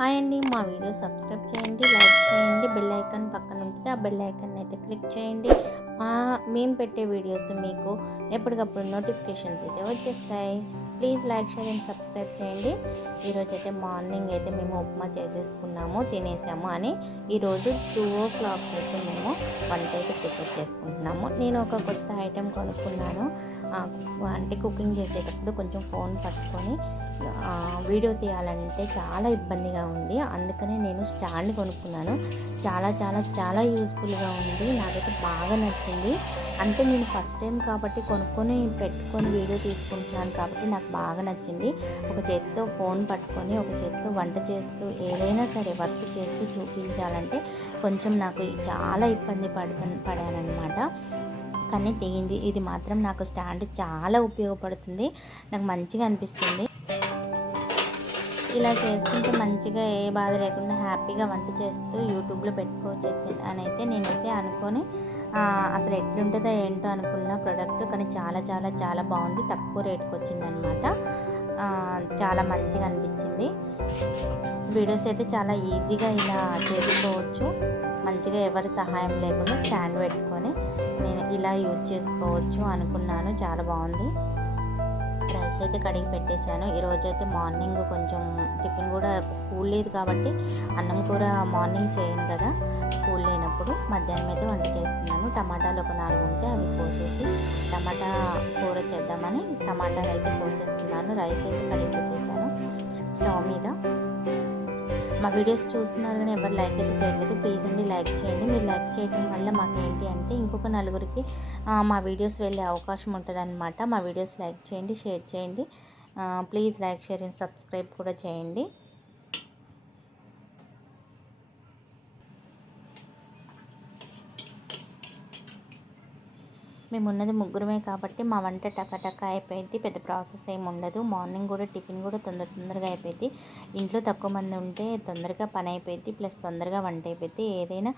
Hi అండి, మా video subscribe చేయండి, లైక్ చేయండి, బెల్ ఐకాన్ పక్కన ఉంటుంది. ఆ బెల్ ఐకాన్ అయితే క్లిక్ చేయండి. మేము పెట్టే వీడియోస్ మీకు ఎప్పటికప్పుడు నోటిఫికేషన్స్ అయితే వచ్చేస్తాయి. Please like, share and subscribe చేయండి. ఈరోజు అయితే మార్నింగ్ అయితే మేము ఉప్మా చేసేసుకున్నాము, తినేసాము అని ఈరోజు 2 o'clock అయితే మేము వంట అయితే ప్రిపేర్ చేసుకుంటున్నాము. నేను ఒక కొత్త ఐటెం కొనుక్కున్నాను. అంటే కుకింగ్ చేసేటప్పుడు కొంచెం ఫోన్ పట్టుకొని వీడియో తీయాలంటే చాలా ఇబ్బందిగా ఉంది. అందుకనే నేను స్టాండ్ కొనుక్కున్నాను. చాలా చాలా చాలా యూస్ఫుల్గా ఉంది, నాకైతే బాగా నచ్చింది. అంటే నేను ఫస్ట్ టైం కాబట్టి కొనుక్కొని పెట్టుకొని వీడియో తీసుకుంటున్నాను కాబట్టి నాకు బాగా నచ్చింది. ఒక చేతితో ఫోన్ పట్టుకొని ఒక చేతితో వంట చేస్తూ ఏదైనా సరే వర్క్ చేస్తూ చూపించాలంటే కొంచెం నాకు చాలా ఇబ్బంది పడానన్నమాట. కానీ తెగింది. ఇది మాత్రం నాకు స్టాండ్ చాలా ఉపయోగపడుతుంది, నాకు మంచిగా అనిపిస్తుంది. ఇలా చేస్తుంటే మంచిగా ఏ బాధ లేకుండా హ్యాపీగా వంట చేస్తూ యూట్యూబ్లో పెట్టుకోవచ్చు అని అయితే నేనైతే అనుకొని అసలు ఎట్లుంటుందో ఏంటో అనుకున్న ప్రోడక్ట్, కానీ చాలా చాలా చాలా బాగుంది. తక్కువ రేట్కి వచ్చిందనమాట. చాలా మంచిగా అనిపించింది. వీడియోస్ అయితే చాలా ఈజీగా ఇలా చేసుకోవచ్చు. మంచిగా ఎవరి సహాయం లేకుండా స్టాండ్ పెట్టుకొని నేను ఇలా యూజ్ చేసుకోవచ్చు అనుకున్నాను. చాలా బాగుంది. రైస్ అయితే కడిగి పెట్టేశాను. ఈరోజు అయితే మార్నింగ్ కొంచెం టిఫిన్ కూడా స్కూల్ లేదు కాబట్టి అన్నం కూర మార్నింగ్ చేయను కదా, స్కూల్ లేనప్పుడు మధ్యాహ్నం అయితే వంట చేస్తున్నాను. టమాటాలు ఒక 4 ఉంటే అవి కోసేసి టమాటా కూర చేద్దామని టమాటాలు అయితే కోసేస్తున్నాను. రైస్ అయితే కడిగి పెట్టేశాను స్టవ్ మీద. మా వీడియోస్ చూస్తున్నారు కానీ ఎవరు లైక్ అయితే చేయట్లేదు. ప్లీజ్ అండి లైక్ చేయండి. మీరు లైక్ చేయడం వల్ల మాకేంటి అంటే ఇంకొక నలుగురికి మా వీడియోస్ వెళ్ళే అవకాశం ఉంటుంది అన్నమాట. మా వీడియోస్ లైక్ చేయండి, షేర్ చేయండి. Please like, share and subscribe కూడా చేయండి. మేము ఉన్నది ముగ్గురమే కాబట్టి మా వంట టక అయిపోయింది. పెద్ద ప్రాసెస్ ఏమి ఉండదు. మార్నింగ్ కూడా టిఫిన్ కూడా తొందరగా అయిపోయింది. ఇంట్లో తక్కువ మంది ఉంటే తొందరగా పని అయిపోయింది, ప్లస్ తొందరగా వంట అయిపోయింది. ఏదైనా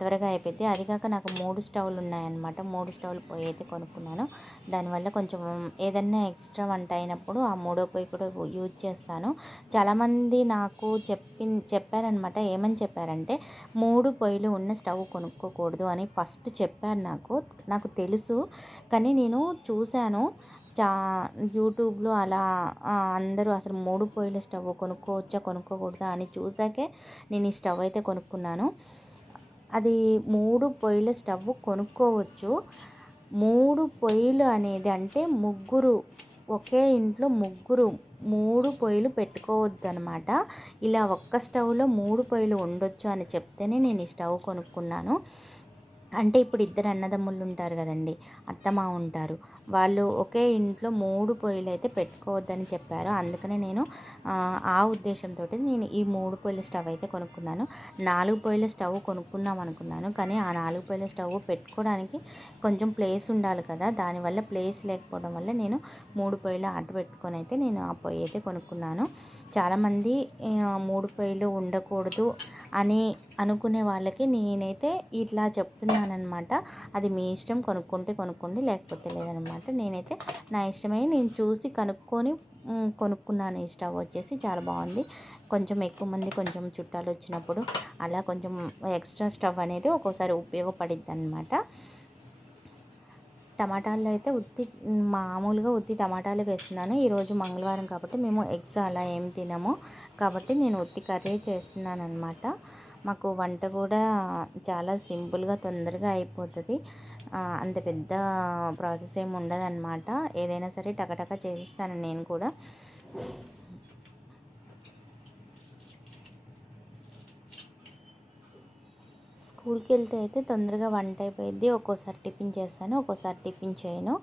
త్వరగా అయిపోయింది. అది కాక నాకు 3 స్టవ్లు ఉన్నాయన్నమాట. 3 స్టవ్లు పొయ్యి అయితే కొనుక్కున్నాను. దానివల్ల కొంచెం ఏదన్నా ఎక్స్ట్రా వంట అయినప్పుడు ఆ 3వ పొయ్యి కూడా యూజ్ చేస్తాను. చాలామంది నాకు చెప్పారనమాట. ఏమని చెప్పారంటే 3 పొయ్యిలు ఉన్న స్టవ్ కొనుక్కోకూడదు అని ఫస్ట్ చెప్పారు. నాకు తెలుసు, కానీ నేను చూశాను యూట్యూబ్లో అలా అందరూ అసలు 3 పొయ్యిల స్టవ్ కొనుక్కోవచ్చా కొనుక్కోకూడదా అని చూసాకే నేను ఈ స్టవ్ అయితే కొనుక్కున్నాను. అది 3 పొయ్యిల స్టవ్ కొనుక్కోవచ్చు. 3 పొయ్యిలు అనేది అంటే ముగ్గురు, ఒకే ఇంట్లో ముగ్గురు 3 పొయ్యిలు పెట్టుకోవద్దు అనమాట. ఇలా ఒక్క స్టవ్లో 3 పొయ్యిలు ఉండొచ్చు అని చెప్తేనే నేను ఈ స్టవ్ కొనుక్కున్నాను. అంటే ఇప్పుడు 2 అన్నదమ్ముళ్ళు ఉంటారు కదండి, అత్తమామ ఉంటారు. వాళ్ళు ఒకే ఇంట్లో 3 పొయ్యిలు అయితే పెట్టుకోవద్దని చెప్పారు. అందుకనే నేను ఆ ఉద్దేశంతో నేను ఈ 3 పొయ్యిల స్టవ్ అయితే కొనుక్కున్నాను. 4 పొయ్యిల స్టవ్ కొనుక్కుందాం అనుకున్నాను, కానీ ఆ 4 పొయ్యిల స్టవ్ పెట్టుకోవడానికి కొంచెం ప్లేస్ ఉండాలి కదా, దానివల్ల ప్లేస్ లేకపోవడం వల్ల నేను 3 పొయ్యిలు ఆట పెట్టుకొని అయితే నేను ఆ పొయ్యి అయితే కొనుక్కున్నాను. చాలామంది 3 పొయ్యిలు ఉండకూడదు అని అనుకునే వాళ్ళకి నేనైతే ఇట్లా చెప్తున్నానమాట. అది మీ ఇష్టం, కొనుక్కోండి లేకపోతే లేదనమాట. నేనైతే నా ఇష్టమై నేను చూసి కొనుక్కున్నాను. ఈ స్టవ్ వచ్చేసి చాలా బాగుంది. కొంచెం ఎక్కువ మంది కొంచెం చుట్టాలు వచ్చినప్పుడు అలా కొంచెం ఎక్స్ట్రా స్టవ్ అనేది ఒక్కోసారి ఉపయోగపడిద్ది అనమాట. టమాటాలు అయితే మామూలుగా ఉత్తి టమాటాలే వేస్తున్నాను. ఈరోజు మంగళవారం కాబట్టి మేము ఎగ్స్ అలా ఏం తినము కాబట్టి నేను ఉత్తి కర్రీ చేస్తున్నాను అనమాట. మాకు వంట కూడా చాలా సింపుల్గా తొందరగా అయిపోతుంది. అంత పెద్ద ప్రాసెస్ ఏమి ఉండదు అనమాట. ఏదైనా సరే టకటక చేస్తాను నేను కూడా. స్కూల్కి వెళ్తే అయితే తొందరగా వంట అయిపోయింది. ఒక్కోసారి టిఫిన్ చేస్తాను, ఒక్కోసారి టిఫిన్ చేయను.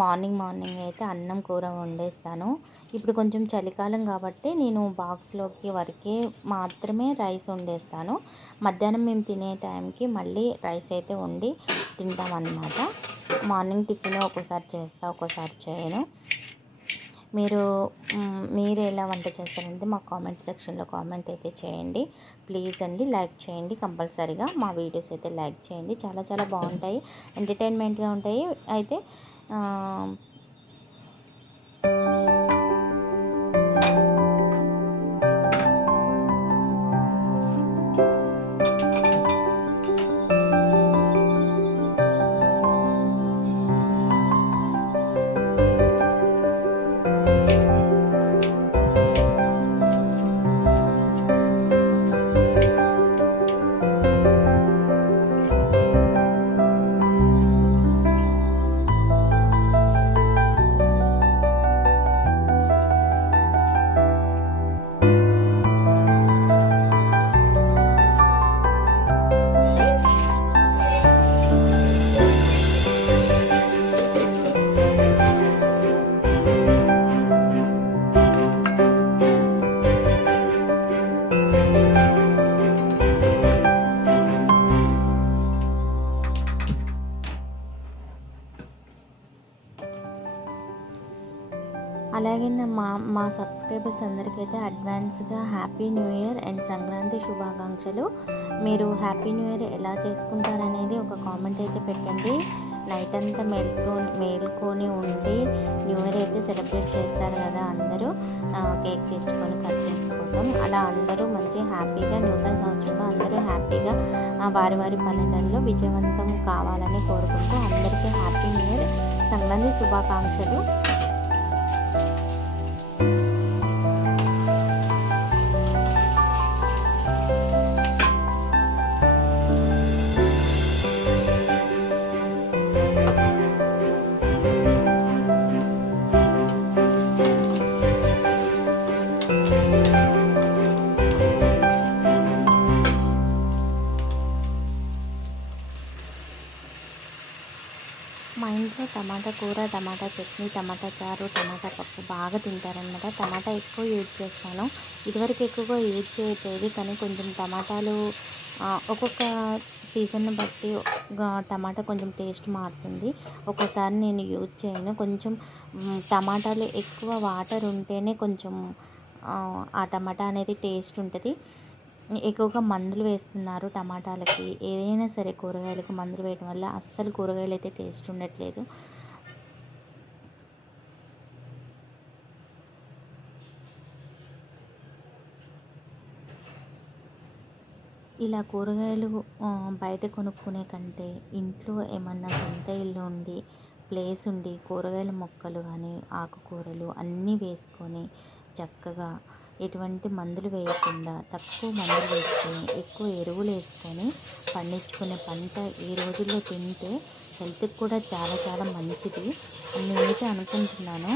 మార్నింగ్ అయితే అన్నం కూర వండేస్తాను. ఇప్పుడు కొంచెం చలికాలం కాబట్టి నేను బాక్స్లోకి వరకే మాత్రమే రైస్ వండేస్తాను. మధ్యాహ్నం మేము తినే టైంకి మళ్ళీ రైస్ అయితే వండి తింటామన్నమాట. మార్నింగ్ టిఫిన్ ఒక్కోసారి చేస్తా, ఒక్కోసారి చేయను. మీరు ఎలా వంట చేస్తారంటే మా కామెంట్ సెక్షన్లో కామెంట్ అయితే చేయండి. ప్లీజ్ అండి లైక్ చేయండి. కంపల్సరీగా మా వీడియోస్ అయితే లైక్ చేయండి. చాలా చాలా బాగుంటాయి, ఎంటర్టైన్మెంట్గా ఉంటాయి. అయితే సబ్స్క్రైబర్స్ అందరికైతే అడ్వాన్స్గా happy new year and Sankranti శుభాకాంక్షలు. మీరు హ్యాపీ న్యూ ఇయర్ ఎలా చేసుకుంటారనేది ఒక కామెంట్ అయితే పెట్టండి. నైట్ అంతా మేల్కొని ఉండి న్యూ ఇయర్ అయితే సెలబ్రేట్ చేస్తారు కదా అందరూ, కేక్ తెచ్చుకొని కట్ చేసుకోవడం. అలా అందరూ మంచి హ్యాపీగా నూతన సంవత్సరంలో అందరూ హ్యాపీగా వారి వారి పనులలో విజయవంతం కావాలని కోరుకుంటూ అందరికీ హ్యాపీ న్యూ ఇయర్ సంక్రాంతి శుభాకాంక్షలు. మా ఇంట్లో టమాటా కూర, టమాటా చట్నీ, టమాటా చారు, టమాటా పప్పు బాగా తింటారనమాట. టమాటా ఎక్కువ యూజ్ చేస్తాను. ఇదివరకు ఎక్కువగా యూజ్ చేయట్లేదు, కానీ కొంచెం టమాటాలు ఒక్కొక్క సీజన్ని బట్టి టమాటా కొంచెం టేస్ట్ మారుతుంది. ఒక్కోసారి నేను యూజ్ చేయను. కొంచెం టమాటాలు ఎక్కువ వాటర్ ఉంటేనే కొంచెం ఆ టమాటా అనేది టేస్ట్ ఉంటుంది. ఎక్కువగా మందులు వేస్తున్నారు టమాటాలకి. ఏదైనా సరే కూరగాయలకు మందులు వేయడం వల్ల అస్సలు కూరగాయలు అయితే టేస్ట్ ఉండట్లేదు. ఇలా కూరగాయలు బయట కొనుక్కునే కంటే ఇంట్లో ఏమన్నా సొంత ఇల్లు ఉండి ప్లేస్ ఉండి కూరగాయల మొక్కలు కానీ ఆకుకూరలు అన్నీ వేసుకొని చక్కగా ఎటువంటి మందులు వేయకుండా తక్కువ మందులు వేసుకొని ఎక్కువ ఎరువులు వేసుకొని పండించుకునే పంట ఈ రోజుల్లో తింటే హెల్త్కి కూడా చాలా చాలా మంచిది నేనైతే అనుకుంటున్నాను.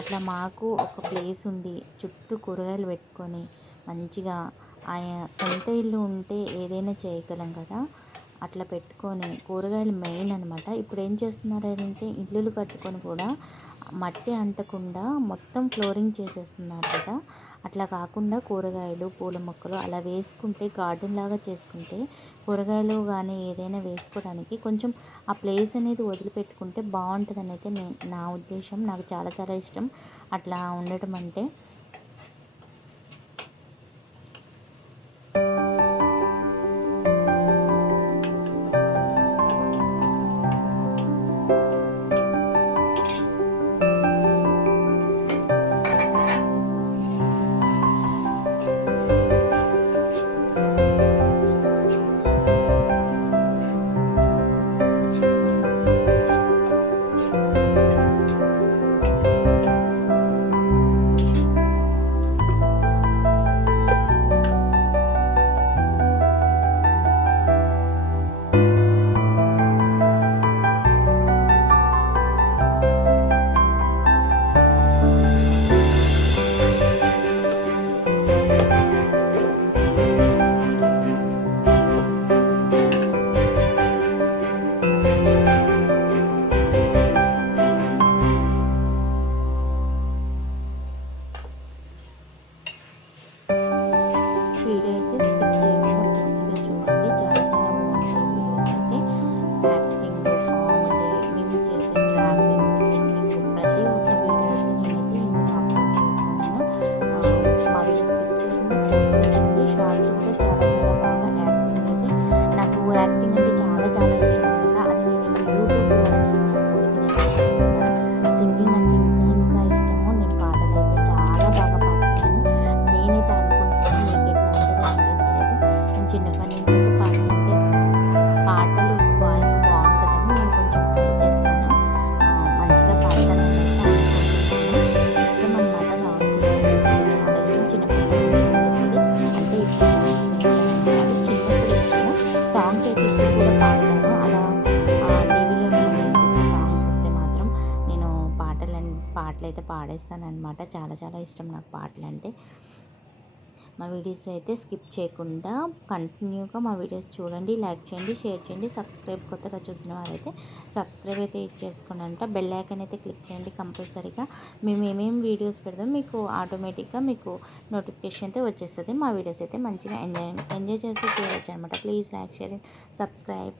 అట్లా మాకు ఒక ప్లేస్ ఉండి చుట్టూ కూరగాయలు పెట్టుకొని మంచిగా సొంత ఇల్లు ఉంటే ఏదైనా చేయగలం కదా, అట్లా పెట్టుకొని కూరగాయలు మెయిన్ అనమాట. ఇప్పుడు ఏం చేస్తున్నారంటే ఇల్లులు కట్టుకొని కూడా మట్టి అంటకుండా మొత్తం ఫ్లోరింగ్ చేసేస్తున్నారు కదా. అట్లా కాకుండా కూరగాయలు, పూల మొక్కలు అలా వేసుకుంటే గార్డెన్ లాగా చేసుకుంటే కూరగాయలు కానీ ఏదైనా వేసుకోవడానికి కొంచెం ఆ ప్లేస్ అనేది వదిలిపెట్టుకుంటే బాగుంటుందని అయితే నా ఉద్దేశం. నాకు చాలా చాలా ఇష్టం అట్లా ఉండటం అంటే. వీడియో అయితే స్కిప్ చేయకుండా పూర్తిగా చూడండి. చాలా చాలా బాగుంటాయి వీడియోస్ అయితే. యాక్టింగ్, కామెడీ, మేము చేసే ట్రావెలింగ్, కుకింగ్ ప్రతి ఒక్క వీడియో అయితే నేనైతే ఇందులో అప్లోడ్ చేస్తున్నాను. మా వీడియో స్కిప్ చేయకుండా పూర్తిగా చూడండి. షార్ట్స్ కూడా చాలా చాలా బాగా యాక్టింగ్ అయితే నాకు యాక్టింగ్ అంటే చాలా చాలా ఇష్టం అనమాట. అది నేను యూట్యూబ్లో సింగింగ్ అంటే ఇంకా ఇంకా ఇష్టము. నేను పాటలు అయితే చాలా బాగా పాడుతాను. నేనైతే చిన్నప్పటి నుంచి అయితే పాటలు వాయిస్ బాగుంటుందని నేను కొంచెం ట్రై చేస్తాను. మంచిగా పాడతానని అయితే ఇష్టం అనమాట. సాంగ్స్ చాలా ఇష్టం. చిన్నప్పటి నుంచి పాడేసేది అంటే చిన్నప్పుడు ఇష్టము. సాంగ్స్ అయితే ఇప్పుడు కూడా పాడతాను. అలా టీవీలో మ్యూజిక్ సాంగ్స్ వస్తే మాత్రం నేను పాటలు అయితే పాడేస్తాను అనమాట. చాలా చాలా ఇష్టం నాకు పాటలు అంటే. మా వీడియోస్ అయితే స్కిప్ చేయకుండా కంటిన్యూగా మా వీడియోస్ చూడండి, లైక్ చేయండి, షేర్ చేయండి. సబ్స్క్రైబ్ కొత్తగా చూసిన వారైతే సబ్స్క్రైబ్ అయితే ఇచ్చేసుకోనంట. బెల్ ఐకాన్ అయితే క్లిక్ చేయండి కంపల్సరీగా. మేము ఏమేమి వీడియోస్ పెడతాం మీకు ఆటోమేటిక్గా మీకు నోటిఫికేషన్ అయితే వచ్చేస్తుంది. మా వీడియోస్ అయితే మంచిగా ఎంజాయ్ చేసి చూడవచ్చు అనమాట. Please like, share, subscribe.